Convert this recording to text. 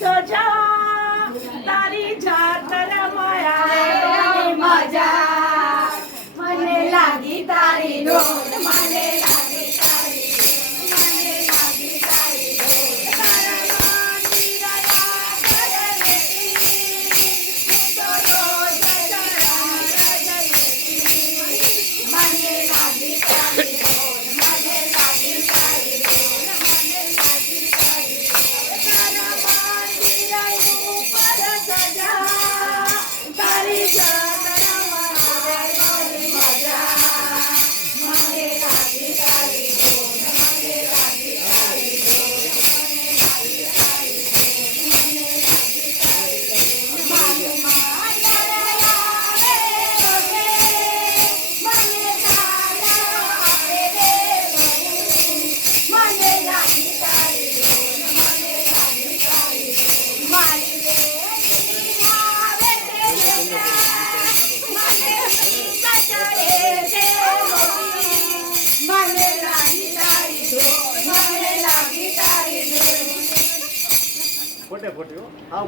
तुझ्या तारी झातर माया मजा. मने लागी तारी दोन मने. ખોટે ખોટી આ